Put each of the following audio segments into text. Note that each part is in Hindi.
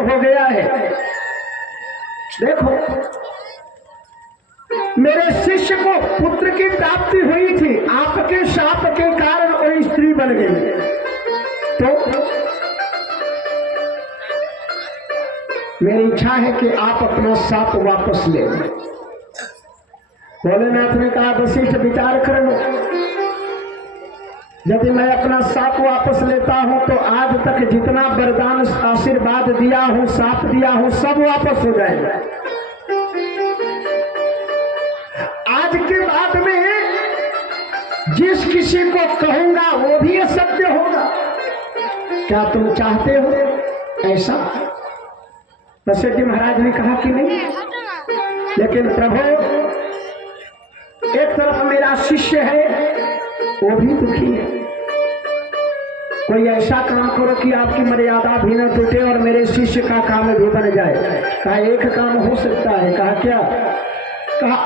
हो गया है। देखो, मेरे शिष्य को पुत्र की प्राप्ति हुई थी, आपके शाप के कारण वो स्त्री बन गई। तो मेरी इच्छा है कि आप अपना शाप वापस ले। भोलेनाथ ने कहा, वशिष्ठ विचार कर लो, यदि मैं अपना शाप वापस लेता हूं तो आज तक जितना वरदान आशीर्वाद दिया हूं, शाप दिया हूं, सब वापस हो जाएगा। आज के बाद में जिस किसी को कहूंगा वो भी असत्य होगा। क्या तुम चाहते हो ऐसा? वशिष्ठ जी महाराज ने कहा कि नहीं, लेकिन प्रभु एक तरफ मेरा शिष्य है, वो भी दुखी है। कोई ऐसा काम करो कि आपकी मर्यादा भी न टूटे और मेरे शिष्य का काम भी बन जाए। कहा एक काम हो सकता है। कहा क्या? कहा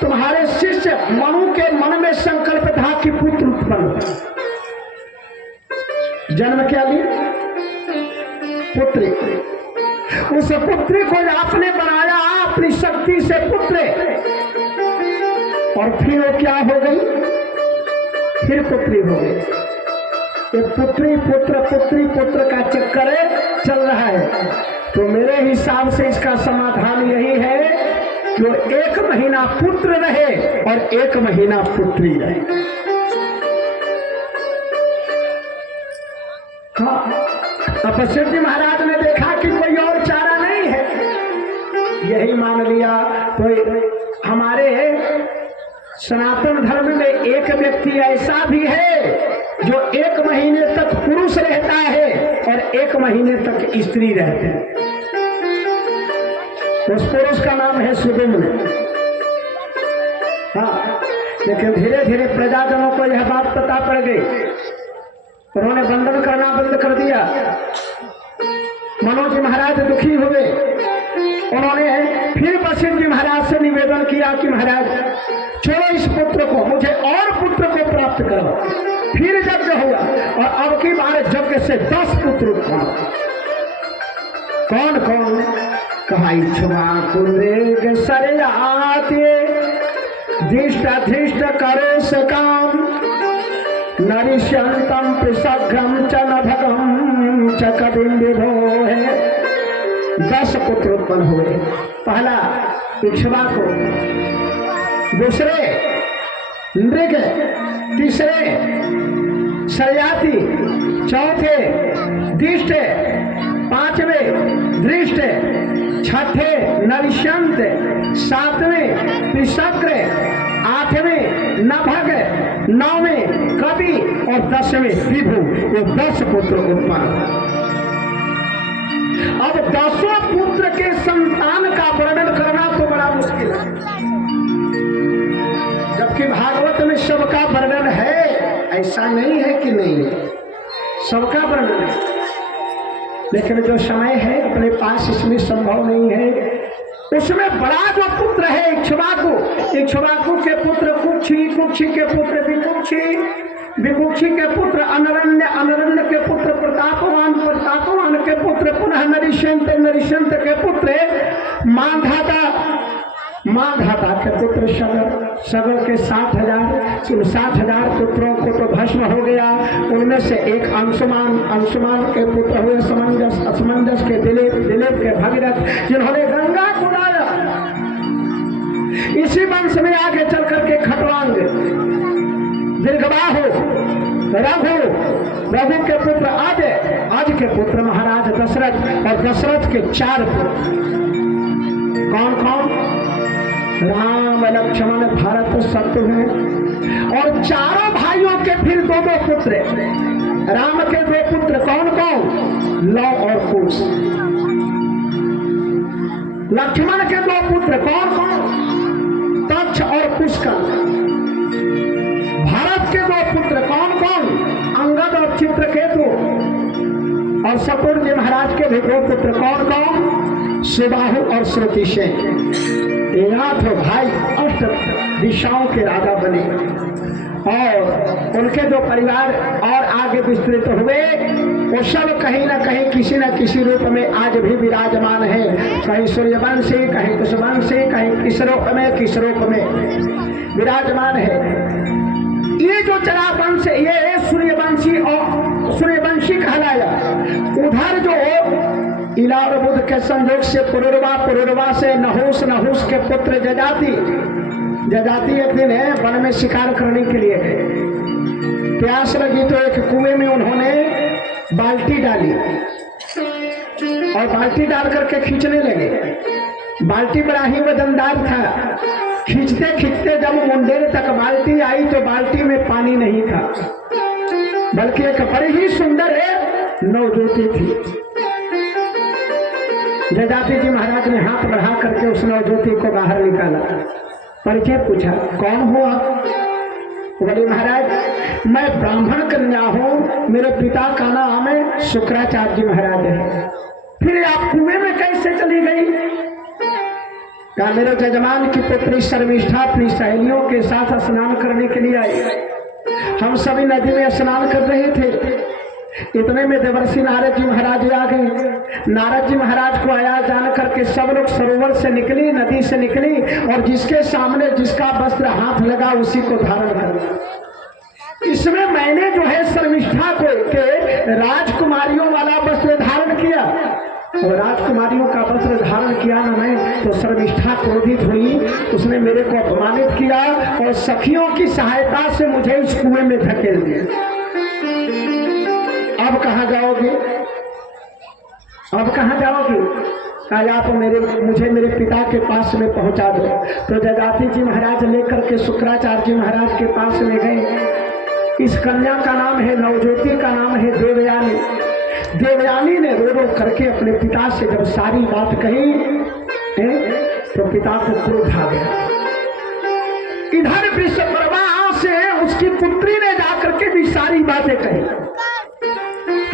तुम्हारे शिष्य मनु के मन में संकल्प था कि पुत्र उत्पन्न, जन्म क्या लिया? पुत्री। उस पुत्री को आपने बनाया अपनी शक्ति से पुत्र, और फिर वो क्या हो गई? फिर पुत्री हो गई। ये पुत्री पुत्र पुत्री पुत्र का चक्कर चल रहा है। तो मेरे हिसाब से इसका समाधान यही है कि वो 1 महीना पुत्र रहे और 1 महीना पुत्री रहे। हाँ, अब वशिष्ठ जी महाराज ने देखा कि कोई और चारा नहीं है, यही मान लिया। तो हमारे सनातन धर्म में एक व्यक्ति ऐसा भी है जो 1 महीने तक पुरुष रहता है और 1 महीने तक स्त्री रहते हैं। उस पुरुष का नाम है सुदुम्न। हाँ, लेकिन धीरे धीरे प्रजाजनों को यह बात पता पड़ गई, उन्होंने बंधन करना बंद कर दिया। मनोज महाराज दुखी हुए। उन्होंने फिर वशिष्ठ जी महाराज से निवेदन किया कि महाराज छोड़ो इस पुत्र को, मुझे और पुत्र को प्राप्त करो। फिर यज्ञ हुआ और अब की बार यज्ञ से 10 पुत्र उत्पन्न। कौन कौन? कहा इक्ष्वाकुरेग सरयाते धृष्ट धृष्ट करो सकाम नरिष्यंतम पृषघ्रम च नभगम च कविं विभोः। 10 पुत्र उत्पन्न हुए। पहला इक्ष्वाकु, दूसरे नृग, तीसरे सरयाति, चौथे दिष्ट, 5वें दृष्ट, 6ठे नरिष्यंत, 7वें पृषघ्र, 8वें नभग, 9वें कवि और 10वें विभु। ये 10 पुत्र उत्पन्न। अब 10 पुत्र के संतान का वर्णन करना तो बड़ा मुश्किल है, जबकि भागवत में सबका वर्णन है। ऐसा नहीं है कि नहीं है, सबका वर्णन है, लेकिन जो समय है अपने पास इसमें संभव नहीं है। उसमें बड़ा जो पुत्र है इक्ष्वाकु, इक्ष्वाकु के पुत्र कुक्षी, कुक्षी के पुत्र विकुक्षी, विकुक्षी के पुत्र अनरण्य, अनरण्य के पुत्र प्रतापवान, प्रतापवान के पुत्र पुनः नरिष्यंत, नरिष्यंत के पुत्र मांधाता, मांधाता के पुत्र सगर, सगर के 60,000 पुत्रों को तो भस्म हो गया। उनमें से एक अंशुमान, अंशुमान के पुत्र हुए समंजस, असमंजस के दिलीप, दिलीप के भगीरथ, जिन्होंने गंगा को डाला। इसी वंश में आगे चल करके खटवांग, दीर्घबाहु, रघु, रघु के पुत्र आज, आज के पुत्र महाराज दशरथ, और दशरथ के 4 पुत्र। कौन कौन? राम, लक्ष्मण, भरत, शत्रुघ्न, और 4 भाइयों के फिर 2 पुत्र। राम के 2 पुत्र कौन कौन? लव और कुश। लक्ष्मण के 2 पुत्र कौन कौन? तक्ष और पुष्कर। भरत के 2 पुत्र कौन कौन? अंगद और चित्रकेतु। और शत्रुघ्न जी महाराज के भी 2 पुत्र कौन कौन? सुबाहु और श्रुतिसेन। 8 भाई 8 दिशाओं के राजा बने। और उनके जो परिवार और आगे विस्तृत हुए वो सब कहीं ना कहीं किसी न किसी रूप में आज भी विराजमान है। कहीं सूर्यवंशी, कहीं कुशवंशी, कहीं किस रूप में विराजमान है। ये जो चरा वंश ये सूर्यवंशी और सूर्यवंशी कहलाया। उधर जो इला और बुध के संयोग से पुरुरवा से नहुस के पुत्र जजाति एक दिन है वन में शिकार करने के लिए गए। प्यास लगी तो एक कुएं में उन्होंने बाल्टी डाली और बाल्टी डाल करके खींचने लगे। बाल्टी बड़ा ही वजनदार था। खींचते खींचते जब मुंडेर तक बाल्टी आई तो बाल्टी में पानी नहीं था, बल्कि एक बड़ी ही सुंदर नवज्योति थी। जजाति जी महाराज ने हाथ बढ़ा करके उस नवज्योति को बाहर निकाला, परिचय पूछा, कौन हो आप? बोले महाराज मैं ब्राह्मण कन्या हूँ, मेरे पिता का नाम शुक्राचार्य जी महाराज है। फिर आप कुएं में कैसे चली गई? कहा मेरे जजमान की पुत्री शर्मिष्ठा अपनी सहेलियों के साथ स्नान करने के लिए आई। हम सभी नदी में स्नान कर रहे थे। इतने में देवर्षि नारद जी महाराज आ गए। नारद जी महाराज को आया जान करके सब लोग सरोवर से निकली, नदी से निकली और जिसके सामने जिसका वस्त्र हाथ लगा उसी को धारण कर। इसमें मैंने जो है शर्मिष्ठा को के राजकुमारियों वाला वस्त्र धारण किया और राजकुमारियों का वस्त्र धारण किया ना मैं तो शर्मिष्ठा क्रोधित हुई। उसने मेरे को अपमानित किया और सखियों की सहायता से मुझे इस कुएं में धकेल दिया। अब कहाँ जाओगे? अब कहाँ जाओगे? कहा आप मुझे मेरे पिता के पास में पहुंचा दो। तो जजाति जी महाराज लेकर के शुक्राचार्य जी महाराज के पास में गए। इस कन्या का नाम है नवज्योति, का नाम है देवयानी। देवयानी ने रो रो करके अपने पिता से जब सारी बात कही तो पिता को क्रोध आ गया। इधर विश्वप्रभा से उसकी पुत्री ने जाकर के भी सारी बातें कही।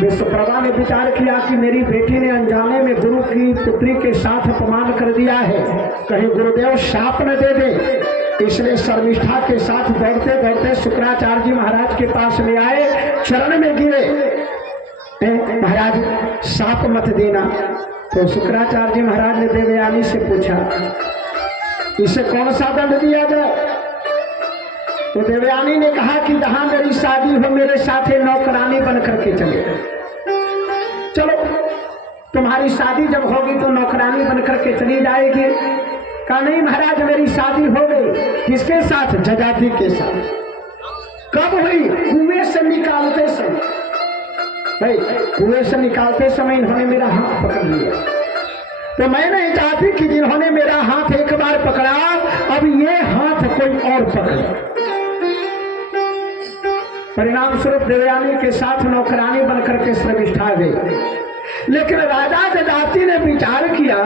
विश्वप्रभा ने विचार किया कि मेरी बेटी ने अनजाने में गुरु की पुत्री के साथ अपमान कर दिया है, कहीं गुरुदेव शाप न दे दे। इसलिए शर्मिष्ठा के साथ दौड़ते दौड़ते शुक्राचार्य जी महाराज के पास में आए, चरण में गिरे, महाराज शाप मत देना। तो शुक्राचार्य जी महाराज ने देवयानी से पूछा इसे कौन सा दंड दिया जाए? तो देवयानी ने कहा कि जहां मेरी शादी हो मेरे साथ नौकरानी बन करके चले। चलो तुम्हारी शादी जब होगी तो नौकरानी बन करके चली जाएगी। कहा नहीं महाराज मेरी शादी हो गई। किसके साथ? जजाति के साथ। कब हुई? कुएं से निकालते समय। भाई कुएं से निकालते समय इन्होंने मेरा हाथ पकड़ लिया। तो मैं नहीं चाहती कि जिन्होंने मेरा हाथ एक बार पकड़ा अब ये हाथ कोई और पकड़े। परिणाम स्वरूप देवयानी के साथ नौकरानी बनकर के शर्मिष्ठा गई। लेकिन राजा जजाति ने विचार किया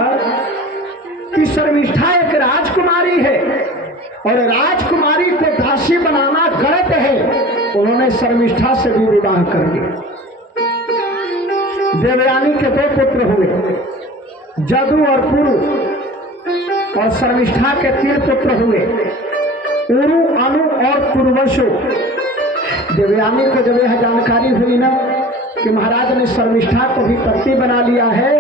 कि शर्मिष्ठा एक राजकुमारी है और राजकुमारी को दासी बनाना गलत है। उन्होंने शर्मिष्ठा से भी विवाह कर दिया। देवयानी के दो पुत्र हुए, जदु और पुरु, और शर्मिष्ठा के 3 पुत्र हुए, उरु, अनु और कुरुवशु। देवयानी को जब यह जानकारी हुई ना कि महाराज ने शर्मिष्ठा को भी पत्नी बना लिया है,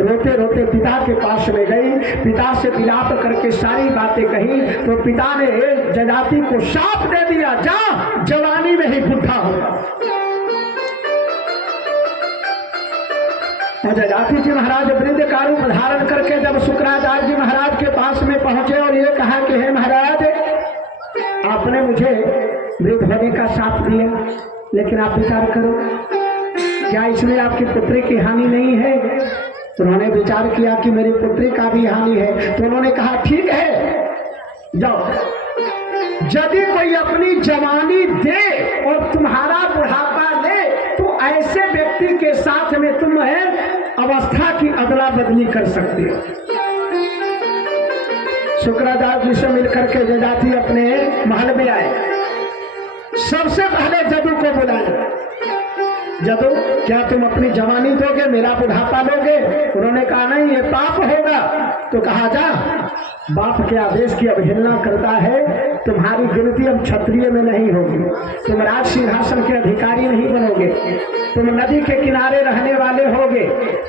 रोते रोते पिता के पास में गई। पिता से विलाप करके सारी बातें कही तो पिता ने जजाति को शाप दे दिया, जा जवानी में ही बुढ़ा होगा। जजाति जी महाराज वृंद का रूप धारण करके जब शुक्राचार्य जी महाराज के पास में पहुंचे और ये कहा कि हे महाराज आपने मुझे वृद्ध होने का शाप दिया, लेकिन आप विचार करो क्या इसमें आपकी पुत्री की हानि नहीं है? तो उन्होंने विचार किया कि मेरी पुत्री का भी हानि है। तो उन्होंने कहा ठीक है जाओ, यदि कोई अपनी जवानी दे और तुम्हारा बुढ़ापा ले तो ऐसे व्यक्ति के साथ में तुम अवस्था की अदला बदली कर सकते हो। शुक्राचार्य जी से मिलकर के जजाति अपने महल में आए। सबसे पहले जदू को बुलाया जदू क्या तुम अपनी जवानी दोगे, मेरा बुढ़ापा लोगे? उन्होंने कहा नहीं, ये पाप होगा। तो कहा जा, बाप के आदेश की अवहेलना करता है, तुम्हारी गिनती अब क्षत्रिय में नहीं होगी, तुम राज सिंहासन के अधिकारी नहीं बनोगे, तुम नदी के किनारे रहने वाले होगे,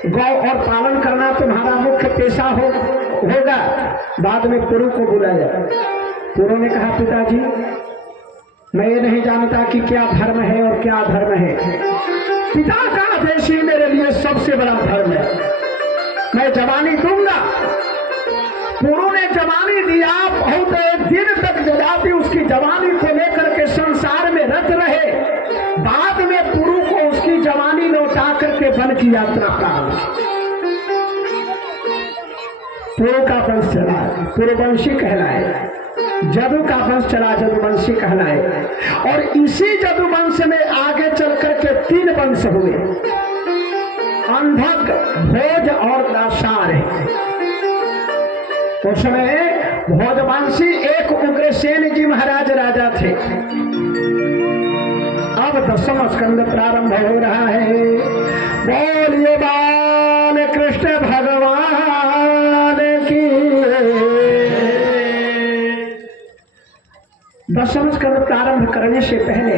गौ और पालन करना तुम्हारा मुख्य पेशा होगा। बाद में पुरु को बुलाया। पुरु ने कहा पिताजी, मैं ये नहीं जानता कि क्या धर्म है और क्या अधर्म है। पिता का आदेश ही मेरे लिए सबसे बड़ा धर्म है, मैं जवानी दूंगा। पुरु ने जवानी दिया, बहुत दिन तक जजाति उसकी जवानी को लेकर के संसार में रत रहे। बाद में पुरु को उसकी जवानी लौटा करके वन की यात्रा प्रारंभ। पुरु का वंश चला, पुरुवंशी कहलाए। जदु का वंश चला, जदुवंशी कहलाए। और इसी जदुवंश में आगे चल करके 3 वंश हुए, अंधक, भोज और दासार। उसमें भोजवंशी एक उग्रसेन जी महाराज राजा थे। अब 10वां स्कंद प्रारंभ हो रहा है। बोलिए बाल कृष्ण भगवान की। 10वां स्कंद प्रारंभ करने से पहले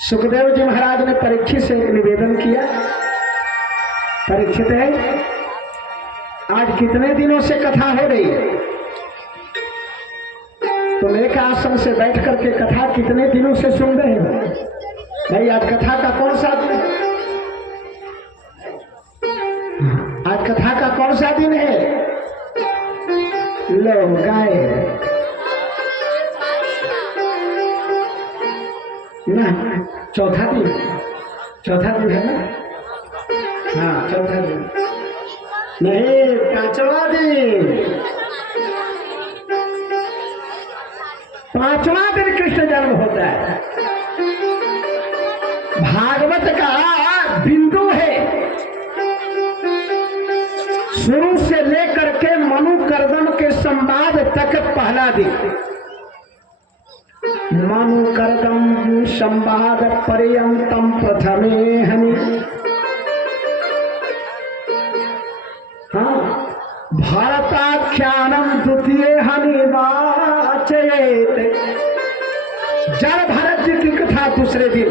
सुखदेव जी महाराज ने परीक्षित से एक निवेदन किया। परीक्षित है, आज कितने दिनों से कथा हो रही है? तुम एक आश्रम से बैठ करके कथा कितने दिनों से सुन रहे हो? भाई आज कथा का कौन सा दिन? आज कथा का कौन सा दिन है? लो गाय ना, चौथा दिन है ना? हाँ, चौथा दिन नहीं, 5वां दिन। 5वां दिन कृष्ण जन्म होता है। भागवत का बिंदु है, शुरू से लेकर के मनुकर्दम के संवाद तक पहला दिन। मनुकर्दम संवाद पर्यंतम प्रथमे हनि। हाँ, भारताख्यानम द्वितीय हनि वाचयेत। जड़ भरत जी की कथा दूसरे दिन।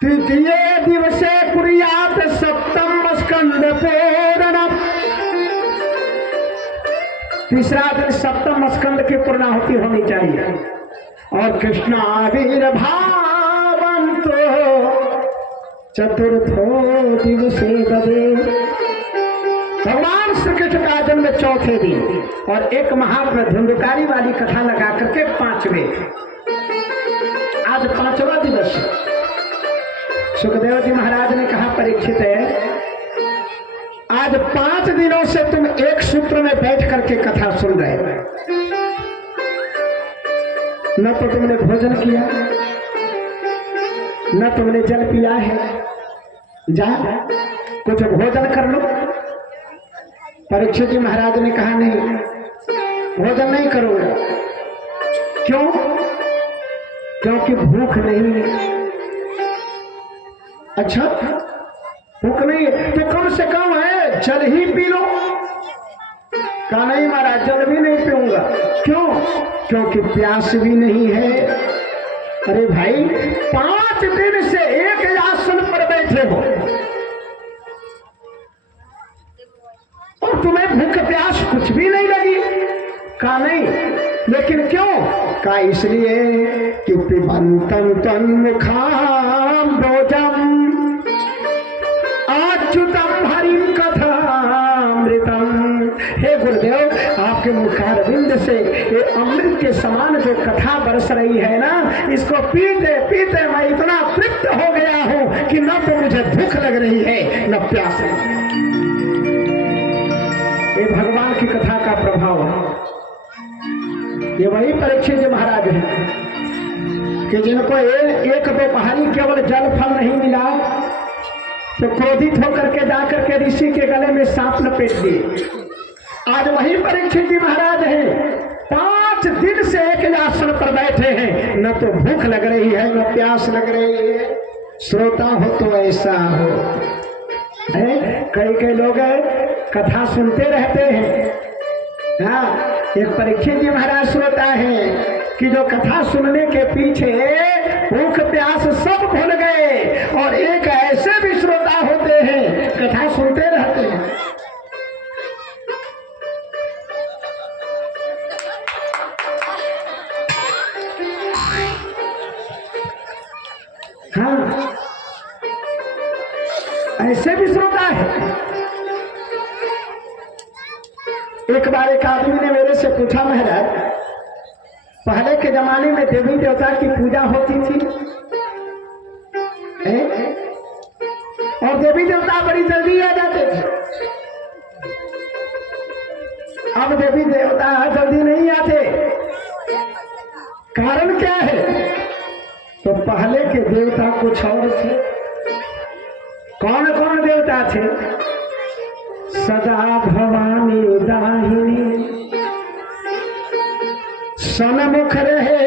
तृतीय दिवसे कुर्यात 7वां स्कंद पूर्णम। तीसरा दिन 7वां स्कंद की पूर्णाहुति होनी चाहिए। और कृष्ण आविर्भावंतो चतुर्थो दिवसे ददे। भगवान श्री कृष्ण का जन्म 4थे दिन और एक महात्मा धुंधकारी वाली कथा लगा करके 5वें। आज 5वां दिवस। सुखदेव जी महाराज ने कहा परीक्षित है, आज 5 दिनों से तुम एक सूत्र में बैठ करके कथा सुन रहे हो। न तो तुमने भोजन किया, न तुमने जल पिया है। जा कुछ भोजन कर लो। परीक्षित जी महाराज ने कहा नहीं, भोजन नहीं करूंगा। क्यों? क्योंकि भूख नहीं है। अच्छा, भूख नहीं है तो कम से कम है जल ही पी लो। कहा नहीं महाराज, जल भी नहीं पीऊंगा। क्यों? क्योंकि प्यास भी नहीं है। अरे भाई, 5 दिन से एक आसन पर बैठे हो और तुम्हें भूख प्यास कुछ भी नहीं लगी। कहा नहीं, लेकिन क्यों? कहा इसलिए कि पिबंतम तन्मुखाम भोजम अच्युतम हरिम कथामृतम। हे गुरुदेव, आपके मुखारविंद से ये अमृत के समान जो कथा बरस रही है ना, इसको पीते पीते मैं इतना तृप्त हो गया हूं कि न तो मुझे भूख लग रही है न प्यास। ये भगवान की कथा का प्रभाव है। ये वही परीक्षित जी महाराज है कि जिनको एक दोपहरी केवल जल फल नहीं मिला तो क्रोधित होकर के जाकर के ऋषि के गले में सांप लपेट दिए। आज वही परीक्षित जी महाराज हैं, 5 दिन से एक आसन पर बैठे हैं, न तो भूख लग रही है न प्यास लग रही है। श्रोता हो तो ऐसा हो। कई लोग कथा सुनते रहते हैं। हाँ, एक परीक्षित जी महाराज श्रोता है कि जो कथा सुनने के पीछे भूख प्यास सब भूल गए, और एक ऐसे भी श्रोता होते हैं कथा सुनते रहते हैं। हाँ, ऐसे भी श्रोता है। एक बार एक आदमी ने मेरे से पूछा, महाराज पहले के जमाने में देवी देवता की पूजा होती थी और देवी देवता बड़ी जल्दी आ जाते थे। अब देवी देवता जल्दी नहीं आते, कारण क्या है? तो पहले के देवता कुछ और थे। कौन कौन देवता थे? सदा भवानी दाहिनी, सन्मुख रहे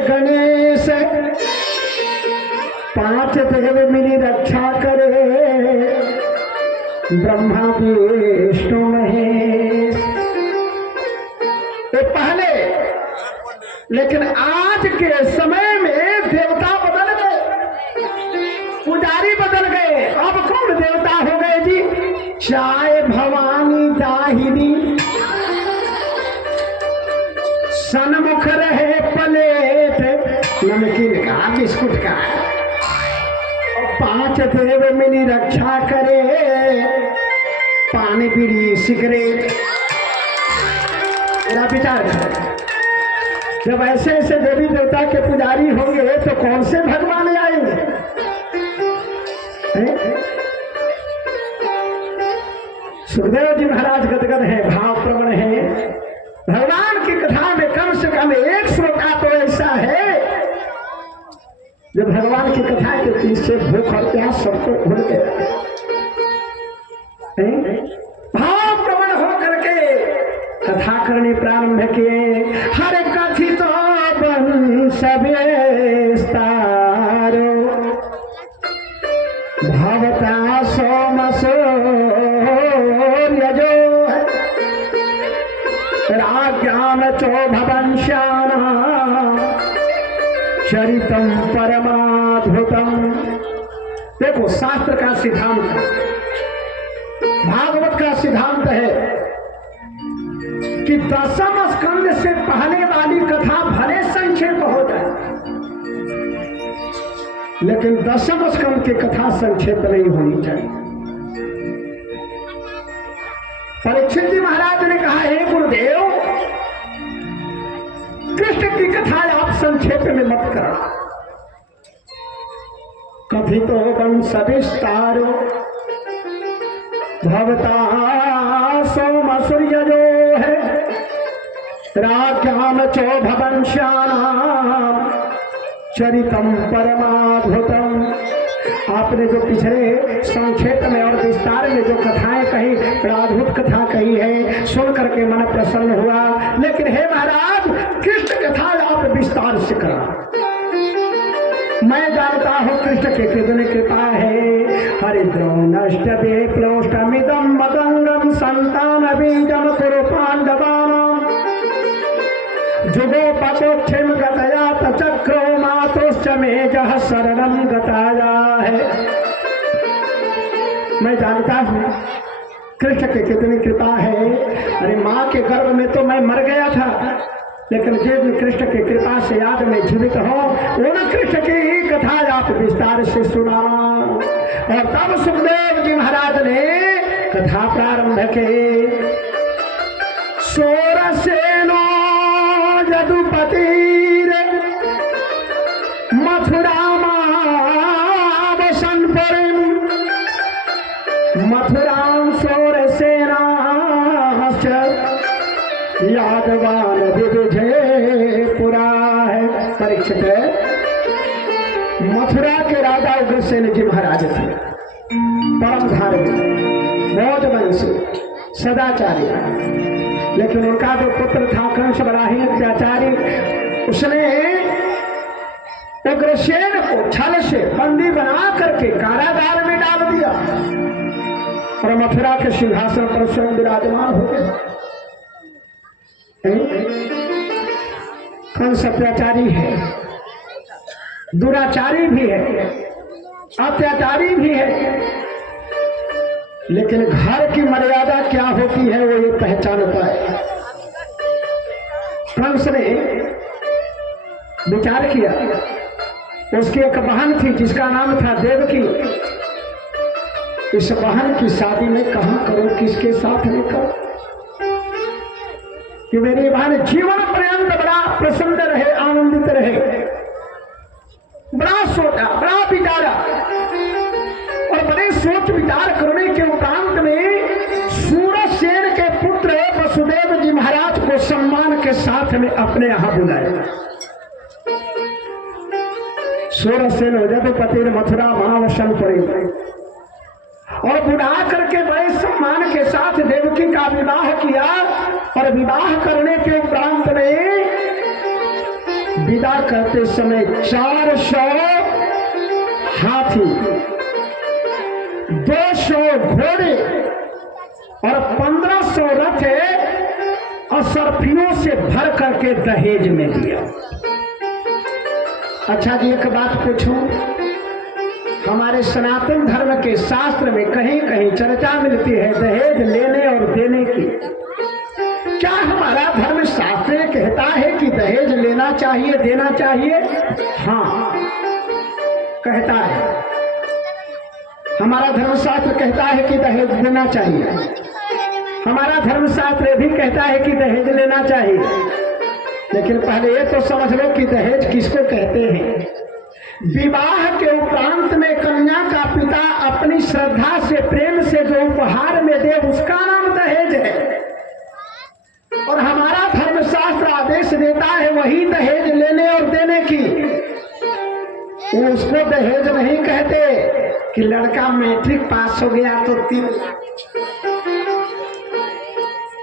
गणेश, पांच देव मिली रक्षा करे, ब्रह्मा विष्णु महेश। तो पहले, लेकिन आज के समय में देवता बदल गए, पुजारी बदल गए। अब कौन देवता हो गए जी? चाय भवानी दाहिनी, सन्मुख रहे प्लेट नमकीन का बिस्कुट का, और पांच देव मिली रक्षा करे, पानी बीड़ी सिगरेट। मेरा विचार है, जब ऐसे ऐसे देवी देवता के पुजारी होंगे तो कौन से भगवान आएंगे? सुखदेव जी महाराज गदगद है, भाव प्रवण है। भगवान की कथा में कम से कम एक श्रोता तो ऐसा है जो भगवान की कथा के पीछे भूख और प्यास सबको भूल गया, भाव प्रवण होकर के कथा करने प्रारंभ किए। हर कथित वंश विस्तारो, भवता सोमसो राज्ञान चोभवंश्याना, चरितम परमाद्भुतम। देखो शास्त्र का सिद्धांत, भागवत का सिद्धांत है कि दशम स्कंद से पहले वाली कथा भले संक्षेप हो जाए, लेकिन दशम स्कंद की कथा संक्षेप नहीं होनी चाहिए। परीक्षित जी महाराज ने कहा, हे गुरुदेव, कृष्ण की कथा आप संक्षेप में मत करना। कथितो वंश विस्तारो, भवता सोम सूर्य जो है, राज्ञाम चोभवंश्यानाम, चरितम परमाद्भुतम। आपने जो पिछले संक्षेप में और विस्तार में जो कथाएं कही, अद्भुत कथा कही है, सुन करके मन प्रसन्न हुआ। लेकिन हे महाराज, कृष्ण कथा आप विस्तार से करा। मैं जानता हूँ कृष्ण के कितनी कृपा है। हरिद्रो नष्ट विप्लोष्टमिदं मतंगम संतान बीजम कुरु पांडवानां, जुगोपतोक्षेम गतया तचक्रो मातोश्च मेजः शरणं गताया है। मैं जानता हूँ कृष्ण की कितनी कृपा है। अरे माँ के गर्भ में तो मैं मर गया था, लेकिन जिन कृष्ण की कृपा से आज मैं जीवित हूँ, उन कृष्ण की कथा आप विस्तार से सुना। और तब सुखदेव जी महाराज ने कथा प्रारंभ की। सोरसेनो यदुपतिर मथुरामावसन्पुरीं, मथुरां सोरसेनाश्च यादवान विविधे पुरा है। परीक्षित है, मथुरा के राजा उग्रसेन जी महाराज थे, परम धार्मिक, मौज वंशी, सदाचारी। लेकिन उनका जो पुत्र था कंस बराही अत्याचारी, उसने उग्रसेन को छल से बंदी बना करके कारागार में डाल दिया और मथुरा के सिंहासन पर स्वयं विराजमान हो गए। कंस अत्याचारी है, दुराचारी भी है, अत्याचारी भी है, लेकिन घर की मर्यादा क्या होती है वो ये पहचानता है। कंस ने विचार किया, उसकी एक बहन थी जिसका नाम था देवकी। इस बहन की शादी में कहां करूं, किसके साथ में करूं कि मेरी बहन जीवन पर्यंत बड़ा प्रसन्न रहे, आनंदित रहे। बड़ा सोचा, बड़ा विचारा और बड़े सोच विचार करने के उपरांत में सूरसेन के पुत्र वसुदेव जी महाराज को सम्मान के साथ में अपने यहां बुलाया। सूरसेन हो जाते पति मथुरा महावसन पड़े और बुला करके बड़े सम्मान के साथ देवकी का विवाह किया और विवाह करने के उपरांत में विदा करते समय 400 हाथी, 200 घोड़े और 1500 रथ असरफियों से भर करके दहेज में दिया। अच्छा जी, एक बात पूछूं, हमारे सनातन धर्म के शास्त्र में कहीं कहीं चर्चा मिलती है दहेज लेने और देने की। क्या हमारा धर्म शास्त्र कहता है कि दहेज लेना चाहिए, देना चाहिए? हाँ, कहता है। हमारा धर्मशास्त्र कहता है कि दहेज देना चाहिए। हमारा धर्मशास्त्र भी कहता है कि दहेज लेना चाहिए। लेकिन पहले ये तो समझ लो कि दहेज किसको कहते हैं। विवाह के उपरांत में कन्या का पिता अपनी श्रद्धा से, प्रेम से जो उपहार में दे उसका नाम दहेज है। और हमारा धर्मशास्त्र आदेश देता है वही दहेज लेने और देने की। उसको दहेज नहीं कहते कि लड़का मैट्रिक पास हो गया तो 3 लाख,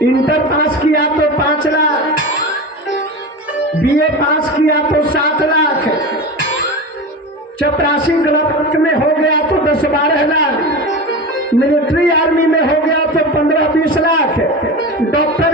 इंटर पास किया तो 5 लाख, बीए पास किया तो 7 लाख, चपरासी क्लब में हो गया तो 10-12 लाख, मिलिट्री आर्मी में हो गया तो 15-20 लाख, डॉक्टर